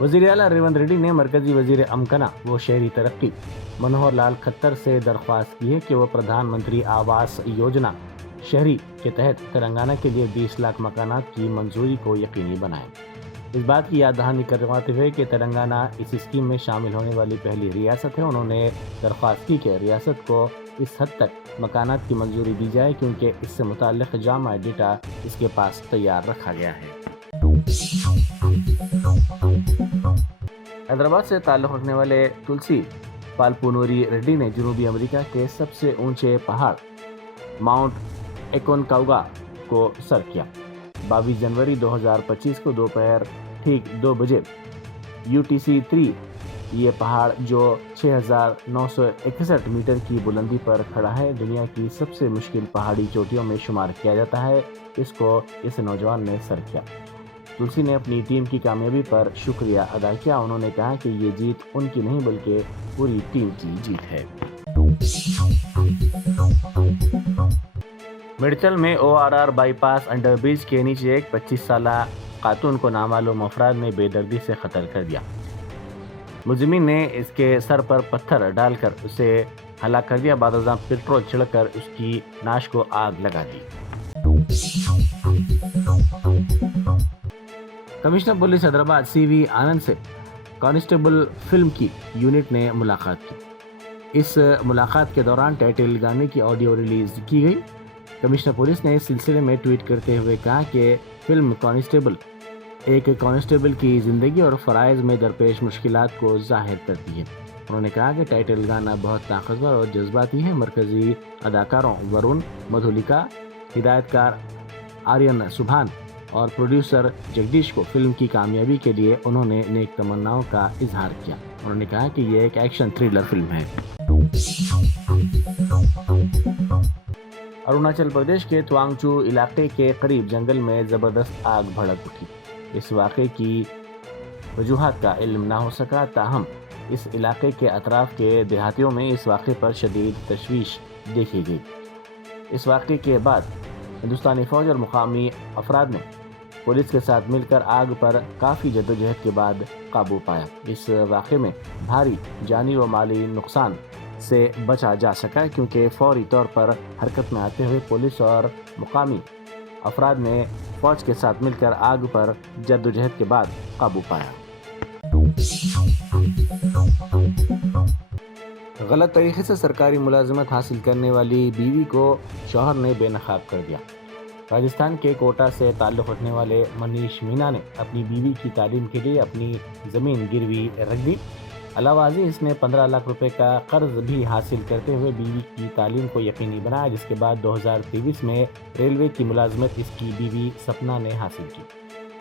وزیر اعلیٰ ریونت ریڈی نے مرکزی وزیر امکنہ و شہری ترقی منوہر لال کھٹر سے درخواست کی ہے کہ وہ پردھان منتری آواس یوجنا شہری کے تحت تلنگانہ کے لیے 20 لاکھ مکانات کی منظوری کو یقینی بنائیں۔ اس بات کی یاد دہانی کرواتے ہوئے کہ تلنگانہ اس اسکیم میں شامل ہونے والی پہلی ریاست ہے، انہوں نے درخواست کی کہ ریاست کو اس حد تک مکانات کی منظوری دی جائے کیونکہ اس سے متعلق جامع ڈیٹا اس کے پاس تیار رکھا گیا ہے۔ حیدرآباد سے تعلق رکھنے والے تلسی پالپونوری ریڈی نے جنوبی امریکہ کے سب سے اونچے پہاڑ ماؤنٹ ایکونکاگوا کو سر کیا۔ 22 جنوری 2025 کو دوپہر ٹھیک 2 بجے UTC 3 یہ پہاڑ جو 6961 میٹر کی بلندی پر کھڑا ہے دنیا کی سب سے مشکل پہاڑی چوٹیوں میں شمار کیا جاتا ہے، اس کو اس نوجوان نے سر کیا۔ تلسی نے اپنی ٹیم کی کامیابی پر شکریہ ادا کیا، انہوں نے کہا کہ یہ جیت ان کی نہیں بلکہ پوری ٹیم کی جیت ہے۔ میڈیچل میں ORR بائی پاس انڈر برج کے نیچے ایک 25 سالہ خاتون کو نامعلوم افراد نے بے دردی سے قتل کر دیا۔ ملزمین نے اس کے سر پر پتھر ڈال کر اسے ہلاک کر دیا، بعد ازاں پیٹرول چھڑک کر اس کی نعش کو آگ لگا دی۔ کمشنر پولیس حیدرآباد CV آنند سے کانسٹیبل فلم کی یونٹ نے ملاقات کی۔ اس ملاقات کے دوران ٹائٹل گانے کی آڈیو ریلیز کی گئی۔ کمشنر پولیس نے اس سلسلے میں ٹویٹ کرتے ہوئے کہا کہ فلم کانسٹیبل ایک کانسٹیبل کی زندگی اور فرائض میں درپیش مشکلات کو ظاہر کرتی ہے۔ انہوں نے کہا کہ ٹائٹل گانا بہت طاقتور اور جذباتی ہے۔ مرکزی اداکاروں ورون مدھولیکا، ہدایت کار آرین سبھان اور پروڈیوسر جگدیش کو فلم کی کامیابی کے لیے انہوں نے نیک تمناؤں کا اظہار کیا۔ انہوں نے کہا کہ یہ ایک ایکشن تھرلر فلم ہے۔ اروناچل پردیش کے توانگچو علاقے کے قریب جنگل میں زبردست آگ بھڑک اٹھی۔ اس واقعے کی وجوہات کا علم نہ ہو سکا، تاہم اس علاقے کے اطراف کے دیہاتیوں میں اس واقعے پر شدید تشویش دیکھی گئی۔ اس واقعے کے بعد ہندوستانی فوج اور مقامی افراد نے پولیس کے ساتھ مل کر آگ پر کافی جدوجہد کے بعد قابو پایا۔ اس واقعے میں بھاری جانی و مالی نقصان سے بچا جا سکا کیونکہ فوری طور پر حرکت میں آتے ہوئے پولیس اور مقامی افراد نے فوج کے ساتھ مل کر آگ پر جدوجہد کے بعد قابو پایا۔ غلط طریقے سے سرکاری ملازمت حاصل کرنے والی بیوی کو شوہر نے بے نقاب کر دیا۔ راجستھان کے کوٹا سے تعلق رکھنے والے منیش مینا نے اپنی بیوی کی تعلیم کے لیے اپنی زمین گروی رکھ دی۔ علاوہ ازیں اس نے 15 لاکھ روپے کا قرض بھی حاصل کرتے ہوئے بیوی کی تعلیم کو یقینی بنایا، جس کے بعد 2023 میں ریلوے کی ملازمت اس کی بیوی سپنا نے حاصل کی۔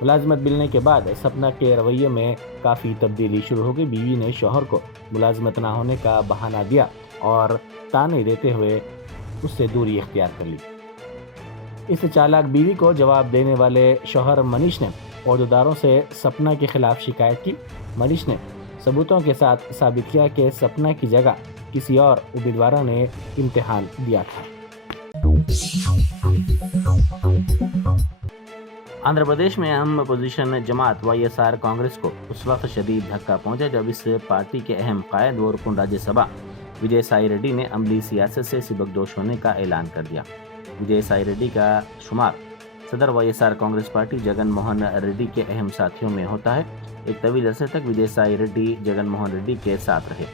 ملازمت ملنے کے بعد سپنا کے رویے میں کافی تبدیلی شروع ہو گئی۔ بیوی نے شوہر کو ملازمت نہ ہونے کا بہانہ دیا اور تانے دیتے ہوئے اس سے دوری اختیار کر لی۔ اس چالاک بیوی کو جواب دینے والے شوہر منیش نے عہدیداروں سے سپنا کے خلاف شکایت کی۔ منیش نے ثبوتوں کے ساتھ ثابت کیا کہ سپنا کی جگہ کسی اور امیدوار نے امتحان دیا تھا۔ آندھرا پردیش میں اہم اپوزیشن جماعت YSR کانگریس کو اس وقت شدید دھکا پہنچا جب اس پارٹی کے اہم قائد و رکن راجیہ سبھا وجے سائی ریڈی نے عملی سیاست سے سبکدوش ہونے کا اعلان کر دیا۔ وجے سائی ریڈی کا شمار صدر YSR کانگریس پارٹی جگن موہن ریڈی کے اہم ساتھیوں میں ہوتا ہے۔ ایک طویل عرصے تک وجے سائی ریڈی جگن موہن ریڈی کے ساتھ رہے۔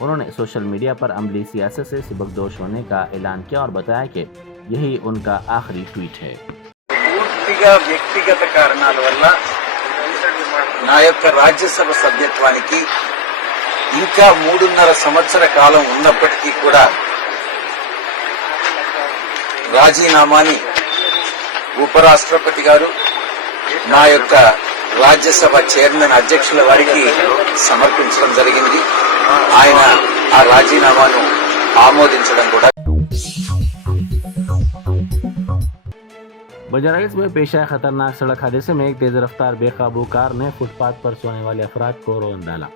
انہوں نے سوشل میڈیا پر عملی سیاست سے سبکدوش ہونے کا اعلان کیا اور بتایا کہ یہی ان کا آخری ٹویٹ ہے۔ వ్యక్తిగత కారణాల వల్ల నా యొక్క రాజ్యసభ సభ్యత్వానికి ఇంకా 3.5 సంవత్సర కాలం ఉన్నప్పటికీ కూడా రాజీనామాని ఉపరాష్ట్రపతి గారు నా యొక్క రాజ్యసభ చైర్మన్ అధ్యక్షుల వారికి సమర్పించడం జరిగింది। ఆయన ఆ రాజీనామాను ఆమోదించడం కూడా। بجرائس میں پیش آئے خطرناک سڑک حادثے میں ایک تیز رفتار بے قابو کار نے فٹ پاتھ پر سونے والے افراد کو رون ڈالا۔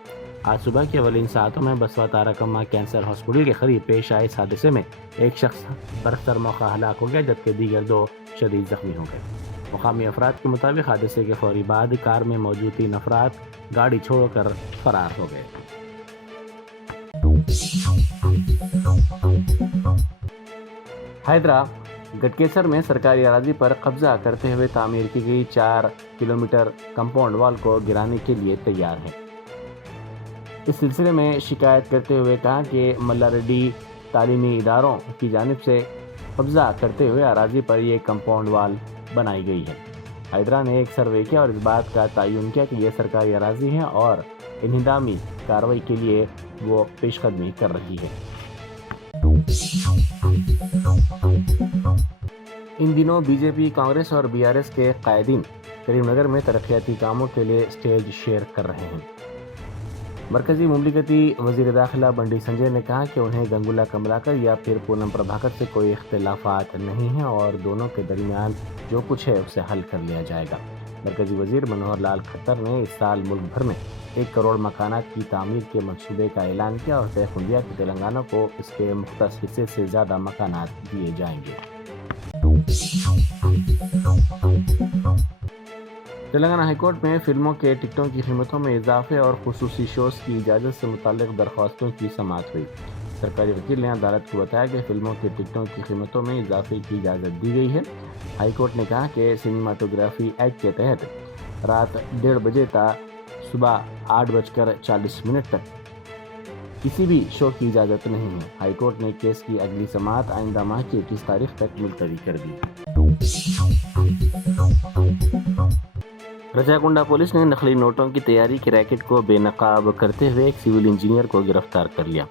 آج صبح کے اولین ساعتوں میں بسوا تارکما کینسر ہاسپٹل کے قریب پیش آئے اس حادثے میں ایک شخص برفتر موقع ہلاک ہو گیا جبکہ دیگر 2 شدید زخمی ہو گئے۔ مقامی افراد کے مطابق حادثے کے فوری بعد کار میں موجود 3 افراد گاڑی چھوڑ کر فرار ہو گئے۔ حیدرا گٹکیسر میں سرکاری اراضی پر قبضہ کرتے ہوئے تعمیر کی گئی 4 کلومیٹر کمپاؤنڈ وال کو گرانے کے لیے تیار ہے۔ اس سلسلے میں شکایت کرتے ہوئے کہا کہ ملا ریڈی تعلیمی اداروں کی جانب سے قبضہ کرتے ہوئے اراضی پر یہ کمپاؤنڈ وال بنائی گئی ہے۔ حیدرا نے ایک سروے کیا اور اس بات کا تعین کیا کہ یہ سرکاری اراضی ہے اور انہدامی کارروائی کے لیے وہ پیش قدمی کر رہی ہے۔ ان دنوں بی جے پی، کانگریس اور بی آر ایس کے قائدین کریم نگر میں ترقیاتی کاموں کے لیے سٹیج شیئر کر رہے ہیں۔ مرکزی مملکتی وزیر داخلہ بنڈی سنجے نے کہا کہ انہیں گنگولا کملاکر یا پھر پونم پربھاکر سے کوئی اختلافات نہیں ہیں اور دونوں کے درمیان جو کچھ ہے اسے حل کر لیا جائے گا۔ مرکزی وزیر منوہر لال کھٹر نے اس سال ملک بھر میں 1 کروڑ مکانات کی تعمیر کے منصوبے کا اعلان کیا اور طے کیا کہ تلنگانہ کو اس کے مختص حصے سے زیادہ مکانات دیے جائیں گے۔ تلنگانہ ہائی کورٹ میں فلموں کے ٹکٹوں کی قیمتوں میں اضافے اور خصوصی شوز کی اجازت سے متعلق درخواستوں کی سماعت ہوئی۔ سرکاری وکیل نے عدالت کو بتایا کہ فلموں کے ٹکٹوں کی قیمتوں میں اضافے کی اجازت دی گئی ہے۔ ہائی کورٹ نے کہا کہ سنیماٹوگرافی ایکٹ کے تحت رات 1:30 بجے تا صبح 8:40 تک کسی بھی شو کی اجازت نہیں ہے۔ ہائی کورٹ نے کیس کی اگلی سماعت آئندہ ماہ کی 21 تاریخ تک ملتوی کر دی۔ رجاکنڈا پولیس نے نقلی نوٹوں کی تیاری کے ریکٹ کو بے نقاب کرتے ہوئے ایک سول انجینئر کو گرفتار کر لیا۔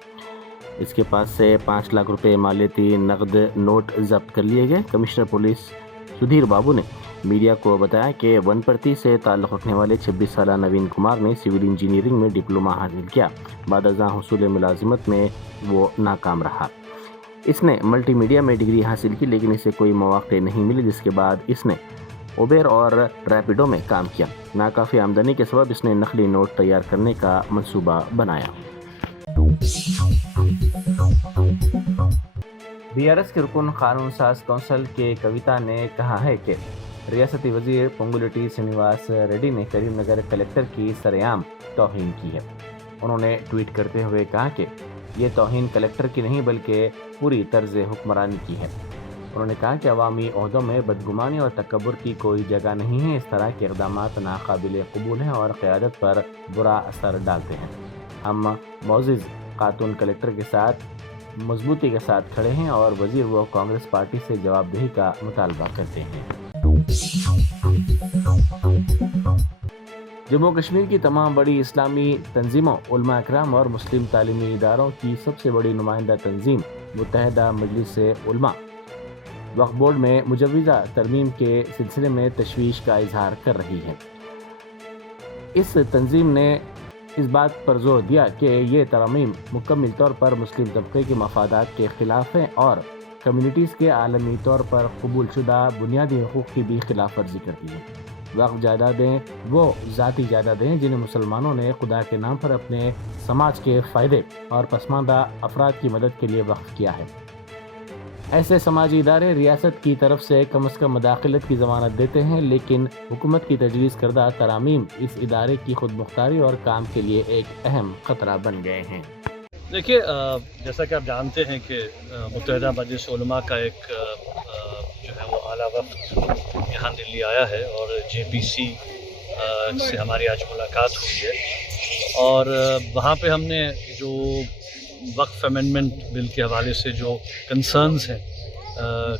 اس کے پاس سے 5 لاکھ روپے مالیتی نقد نوٹ ضبط کر لیے گئے۔ کمشنر پولیس سدھیر بابو نے میڈیا کو بتایا کہ ونپرتی سے تعلق رکھنے والے 26 سالہ نوین کمار نے سول انجینئرنگ میں ڈپلومہ حاصل کیا۔ بعد ازاں حصول ملازمت میں وہ ناکام رہا۔ اس نے ملٹی میڈیا میں ڈگری حاصل کی لیکن اسے کوئی مواقع نہیں ملے، جس کے بعد اس نے اوبیر اور ریپیڈو میں کام کیا۔ ناکافی آمدنی کے سبب اس نے نقلی نوٹ تیار کرنے کا منصوبہ بنایا۔ بی آر ایس کے رکن قانون ساز کونسل کے کویتا نے کہا ہے کہ ریاستی وزیر پونگولیٹی سرینیواس ریڈی نے کریم نگر کلکٹر کی سرعام توہین کی ہے۔ انہوں نے ٹویٹ کرتے ہوئے کہا کہ یہ توہین کلکٹر کی نہیں بلکہ پوری طرز حکمرانی کی ہے۔ انہوں نے کہا کہ عوامی عہدوں میں بدگمانی اور تکبر کی کوئی جگہ نہیں ہے۔ اس طرح کے اقدامات ناقابل قبول ہیں اور قیادت پر برا اثر ڈالتے ہیں۔ ہم معزز خاتون کلکٹر کے ساتھ مضبوطی کے ساتھ کھڑے ہیں اور وزیر و کانگریس پارٹی سے جواب دہی کا مطالبہ کرتے ہیں۔ جموں کشمیر کی تمام بڑی اسلامی تنظیموں، علماء اکرام اور مسلم تعلیمی اداروں کی سب سے بڑی نمائندہ تنظیم متحدہ مجلس علماء وقف بورڈ میں مجوزہ ترمیم کے سلسلے میں تشویش کا اظہار کر رہی ہے۔ اس تنظیم نے اس بات پر زور دیا کہ یہ ترمیم مکمل طور پر مسلم طبقے کے مفادات کے خلاف ہے اور کمیونٹیز کے عالمی طور پر قبول شدہ بنیادی حقوق کی بھی خلاف ورزی کرتی ہے۔ وقف جائیدادیں وہ ذاتی جائیدادیں ہیں جنہیں مسلمانوں نے خدا کے نام پر اپنے سماج کے فائدے اور پسماندہ افراد کی مدد کے لیے وقف کیا ہے۔ ایسے سماجی ادارے ریاست کی طرف سے کم از کم مداخلت کی ضمانت دیتے ہیں، لیکن حکومت کی تجویز کردہ ترامیم اس ادارے کی خود مختاری اور کام کے لیے ایک اہم خطرہ بن گئے ہیں۔ دیکھیے، جیسا کہ آپ جانتے ہیں کہ متحدہ مجلس علماء کا ایک جو ہے وہ اعلیٰ وفد یہاں دلی آیا ہے اور جے پی سی سے ہماری آج ملاقات ہوئی ہے اور وہاں پہ ہم نے جو وقف امینڈمنٹ بل کے حوالے سے جو کنسرنز ہیں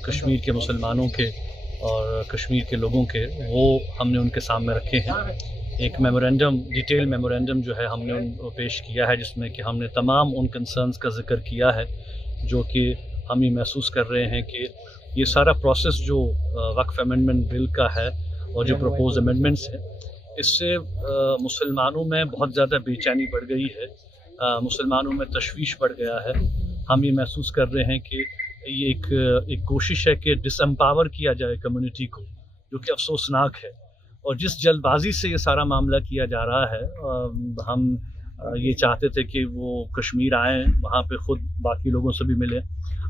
کشمیر کے مسلمانوں کے اور کشمیر کے لوگوں کے، وہ ہم نے ان کے سامنے رکھے ہیں۔ ایک میمورینڈم، ڈیٹیل میمورینڈم جو ہے ہم نے ان کو پیش کیا ہے، جس میں کہ ہم نے تمام ان کنسرنز کا ذکر کیا ہے جو کہ ہم یہ محسوس کر رہے ہیں کہ یہ سارا پروسیس جو وقف امینڈمنٹ بل کا ہے اور جو پروپوز امینڈمنٹس ہیں، اس سے مسلمانوں میں بہت زیادہ بے چینی بڑھ گئی ہے، مسلمانوں میں تشویش بڑھ گیا ہے۔ ہم یہ محسوس کر رہے ہیں کہ یہ ایک کوشش ہے کہ ڈس امپاور کیا جائے کمیونٹی کو، جو کہ افسوسناک ہے۔ اور جس جلد بازی سے یہ سارا معاملہ کیا جا رہا ہے، ہم یہ چاہتے تھے کہ وہ کشمیر آئیں، وہاں پہ خود باقی لوگوں سے بھی ملیں۔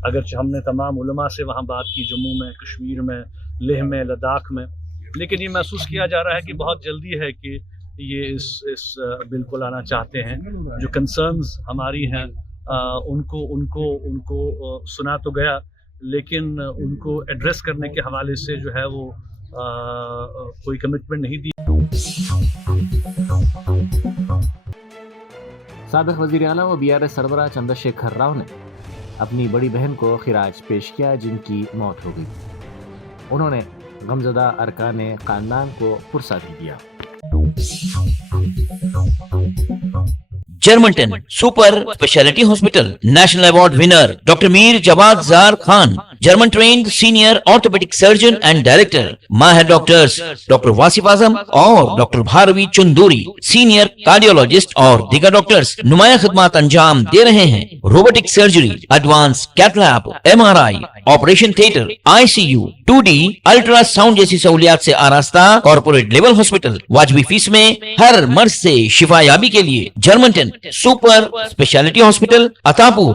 اگرچہ ہم نے تمام علماء سے وہاں بات کی، جموں میں، کشمیر میں، لیہ میں، لداخ میں، لیکن یہ محسوس کیا جا رہا ہے کہ بہت جلدی ہے کہ یہ اس بل کو لانا چاہتے ہیں. جو کنسرنز ہماری ہیں ان کو سنا تو گیا, لیکن ان کو ایڈریس کرنے کے حوالے سے جو ہے وہ کوئی کمٹمنٹ نہیں دی. سابق وزیر اعلیٰ و BRS سربراہ چندر شیکھر راؤ نے اپنی بڑی بہن کو خراج پیش کیا جن کی موت ہو گئی. انہوں نے غمزدہ ارکان خاندان کو پرسہ بھی دیا. جرمنٹن super specialty hospital national award winner doctor Mir Jawad Zar Khan, German trained senior orthopedic surgeon and director, ماہر ڈاکٹرز ڈاکٹر واصف اعظم اور doctor Bharvi Chanduri, senior cardiologist اور دیگر ڈاکٹرز نمایاں خدمات انجام دے رہے ہیں. Robotic surgery, advance cath lab, MRI, operation theatre, ICU, 2D ultrasound جیسی سہولیات سے آراستہ کارپوریٹ لیول ہاسپٹل. واجبی فیس میں ہر مرض سے شفا یابی کے لیے جرمنٹن سپر اسپیشلٹی ہاسپٹل عطاپور.